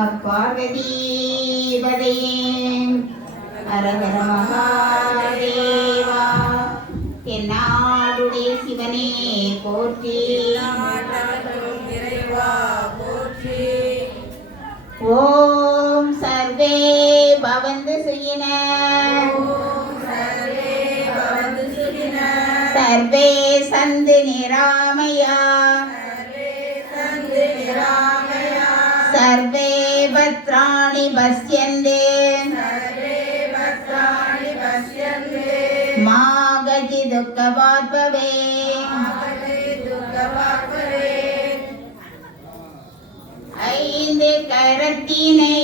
நம பார்வதீபதே அரகர மகாதேவா என்னாடுடைய சிவனே போற்றி. ஓம் சர்வே பவந்து சுயின சர்வே சந்து நிராமயா गति दुःखभाग् ஐந்து கரத்தினை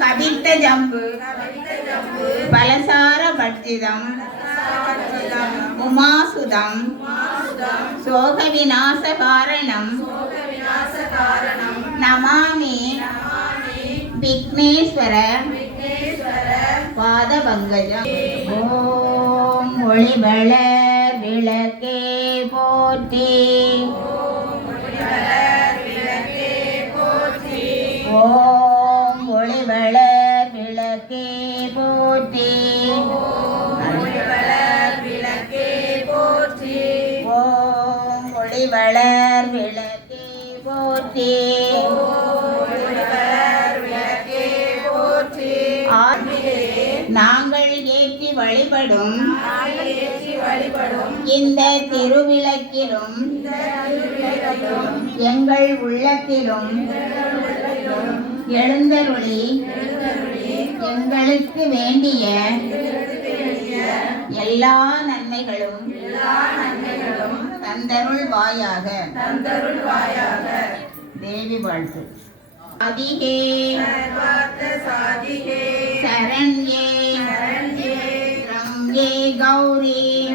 கவித்த ஜம்பு பலசார பட்சிதம் உமாசுதம் சோக விநாச காரணம் நமாமி விக்னேஸ்வர பாதபங்கஜம். ஓம் ஒளிவள விளக்கே போற்றி. ஓம் இந்த திருவிளக்கிலும் எங்கள் உள்ளத்திலும் எழுந்தருளி எங்களுக்கு வேண்டிய எல்லா நன்மைகளும் தந்தருள் வாயாக. தேவி வாழ்த்து. அதிகே சரண்யே. ரம்யே. கௌரி.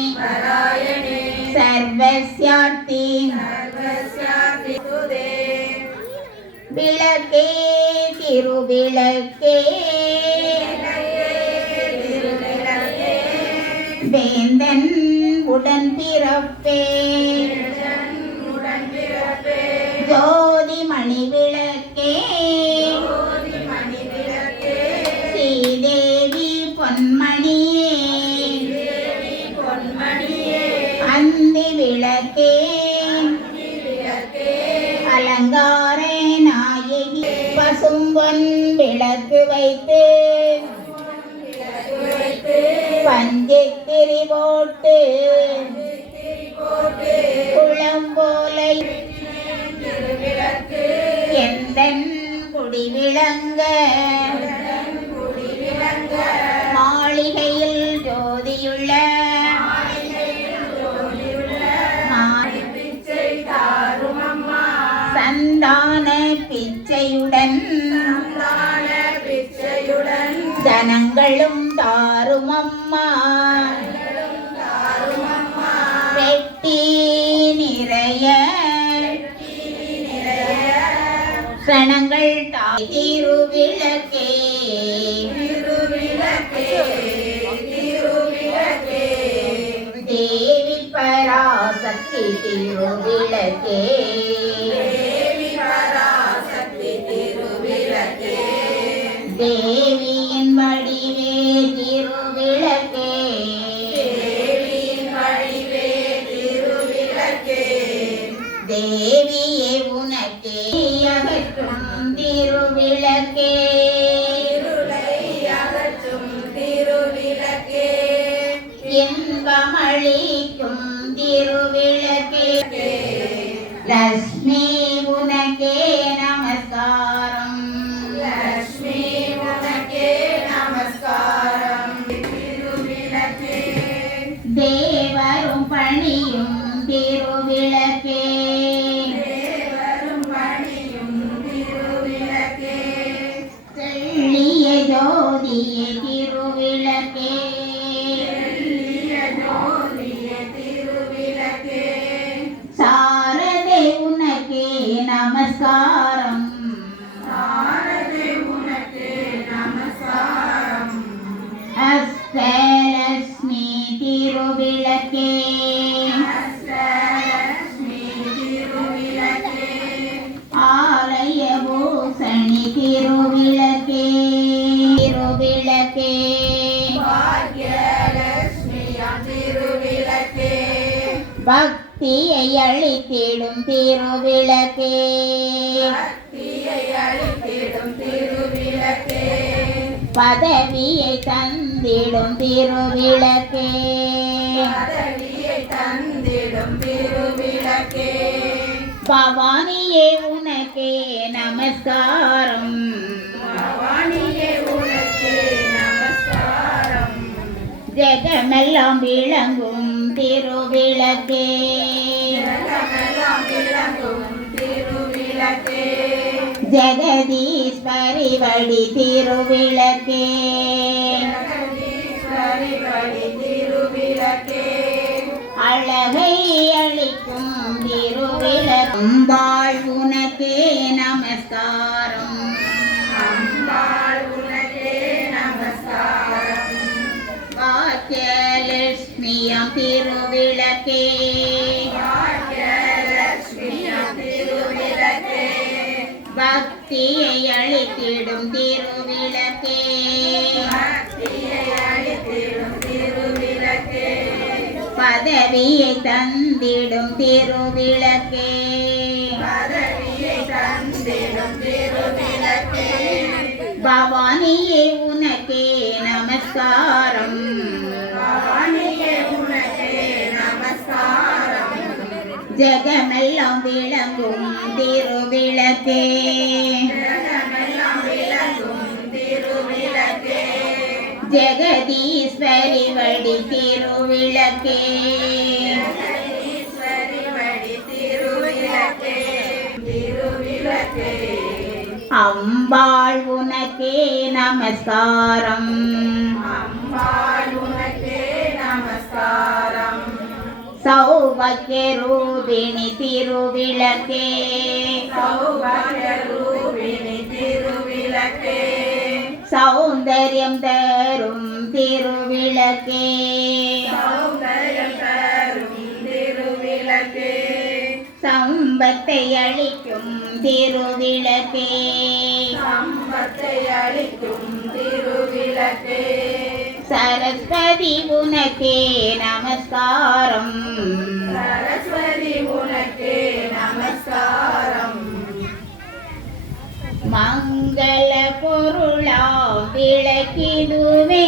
சர்வஸ்யார்த்தி விளக்கே திருவிளக்கே. வேந்தன் உடன் பிறப்பே. ஜோதி மணி விளக்கே. விளக்கே. அலங்கார நாயகி பசும்பொன் விளக்கு வைத்து. பஞ்சத்திரி போட்டு. குளம் போல எந்தன் குடி விளங்க. சந்தான பிச்சையுடன் ஜனங்களும் தாரும் அம்மா வெட்டி நிறைய சனங்கள் தாய் திருவிளக்கே. தேவி பராசக்தி திருவிளக்கே. இன்பமளிக்கும் திருவிளக்கே. லக்ஷ்மி பக்தியை அளித்திடும் திருவிளக்கே. பதவியை தந்திடும் திருவிளக்கே. பவானியே உனக்கே நமஸ்காரம். ஜெகமெல்லாம் விளங்கும். திருவிளக்கே ஜெகதீஸ்வரி வழி திருவிளக்கே அழகை அளிக்கும் விளக்கும். திருவிளக்கும் வாழ்வுனக்கே நமஸ்கார். லட்சுமியம் திருவிளக்கே. பக்தியை அழித்திடும் திருவிளக்கே. பதவியை தந்திடும் திருவிளக்கே. ஜெகமெல்லாம் விளங்கும் திருவிளக்கே ஜெகதீஸ்வரி வடி திருவிளக்கே அம்பாள் உனக்கே நமஸ்காரம் சௌபக்கிய ரூபிணி திருவிளக்கே. சௌந்தர்யம் தரும் திருவிளக்கே. சம்பத்தை அளிக்கும் திருவிளக்கே. சரஸ்வதி உனக்கே நமஸ்காரம். மங்கள பொருளாம் விளக்கிடுவே.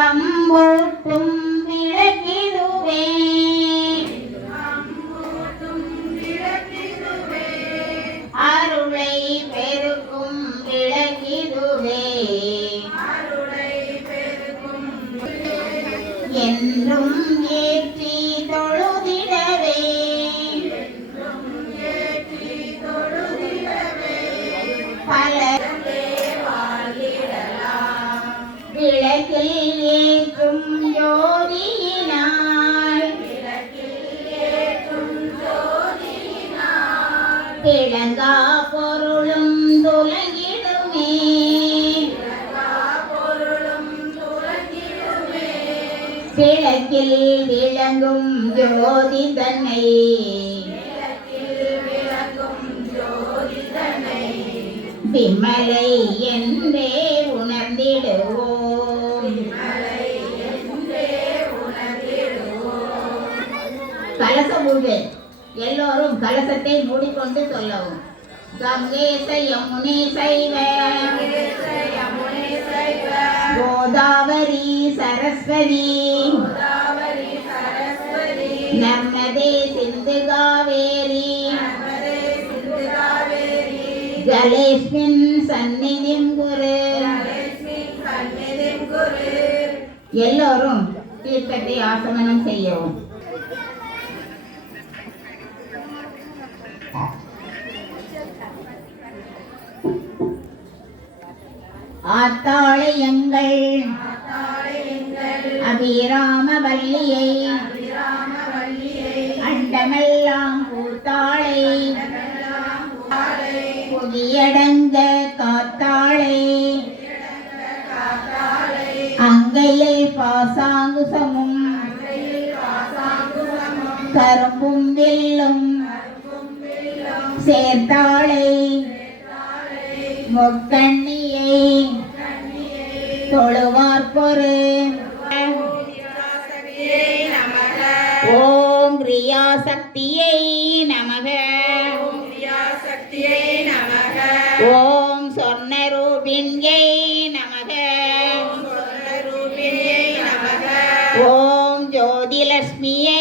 இன்பம் விளக்கில் விளங்கும் ஜோதி தன்னை. விமலை என்றே உணர்ந்திடுவோம். கலச பூஜை எல்லோரும் கலசத்தை மூடிக்கொண்டு சொல்லவும். கங்கே சயமுனே சைவ. கோதாவரி சரஸ்வதி. நர்மதே சிந்து காவேரி. ஜலேஸ்மின் சந்நிதிம் குரு. எல்லோரும் தீர்த்தத்தை ஆசமனம் செய்யவும். ஆத்தாளையங்கள் அபிராம வல்லியை புதியடங்க காத்தாளே அங்கையில் பாசாங்குசமும். கரும்பும் வில்லும். சேர்த்தாளை முக்கண்ணியை தொழுவார் பொரு ஓம் கிரியா சக்தியை ஓம் சொர்ண ரூபிண்யை நமக. ஓம் ஜோதிலட்சுமியை